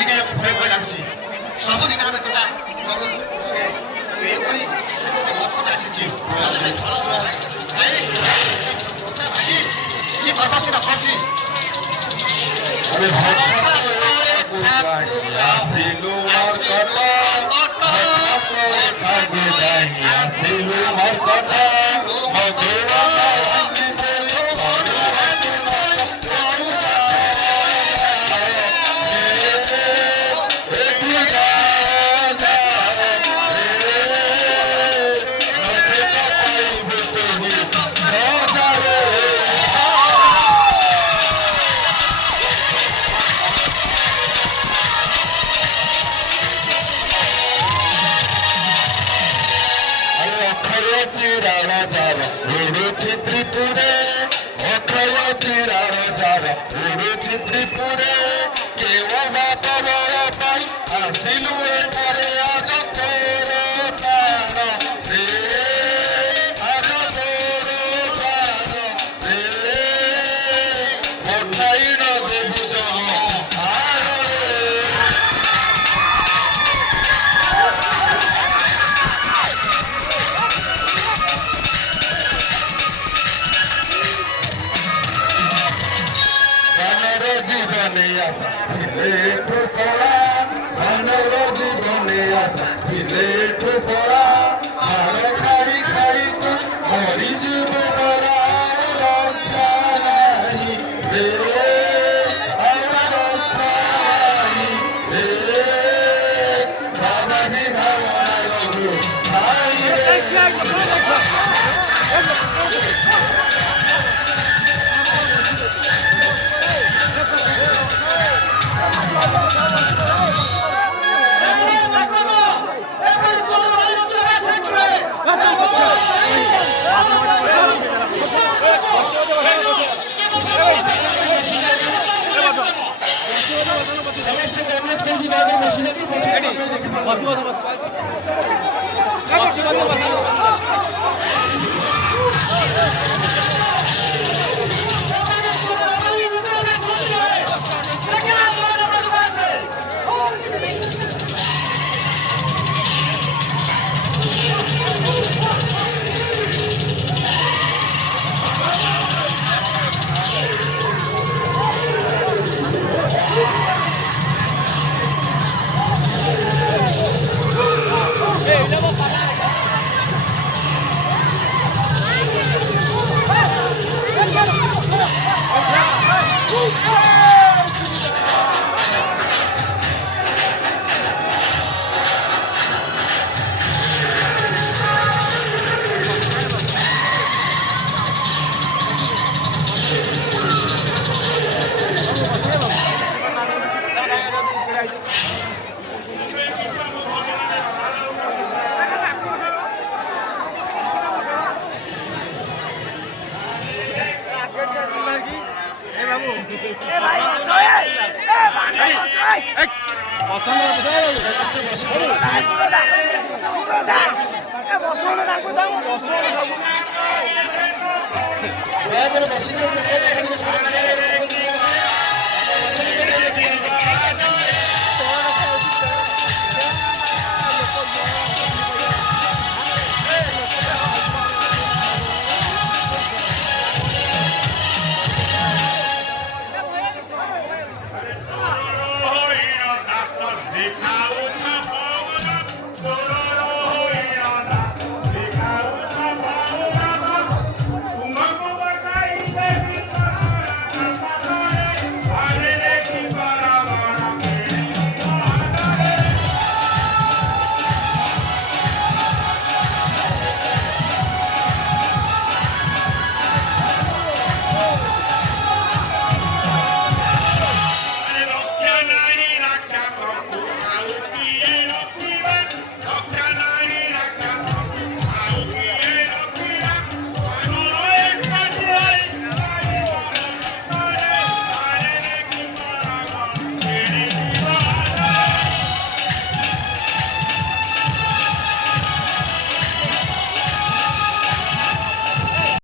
ଟିକେ ଭୟ ଭୟ ଲାଗୁଛି ସବୁଦିନ ଆମେ ଗୋଟା ଏପରି ମକଟ ଆସିଛି ଯଦି ଫଳ କି ଗର୍ବଶୀଳ କରୁଛି ଆସିଲୁ ମର୍କଟ ଆସିଲୁ ମର୍କଟ ত্রিপুরে অক্ষয় চিরার যার উড়ুছি ত্রিপুরে কেউ না পাবার পাই আসিলু এপারে আজ তোর প্রাণ রে আজ তোর প্রাণ রে মনাইন দেবু জন জীবনে আসা ছিলে ঠোকরা মানব জীবনে আসা ছিলে ঠোকরা মার খাই খাই তো মরি জীব করা রক্ষা নাই রে রক্ষা নাই রে বাবাজি ভাবনা ছাই রে বসে